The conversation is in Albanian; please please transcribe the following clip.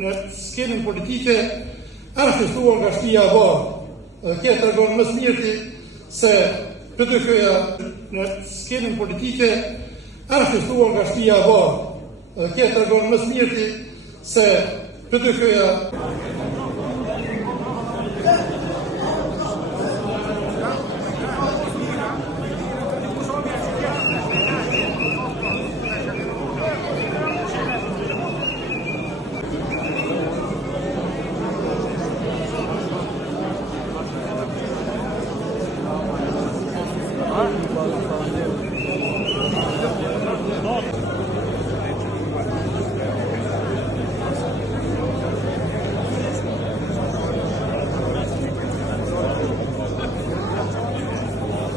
në skenën politike arfisuar nga Shtëpia e Bardhë. Dhe kjo tregon më së miri se PDK-ja në skenën politike arfisuar nga Shtëpia e Bardhë. Dhe kjo tregon më së miri se PDK-ja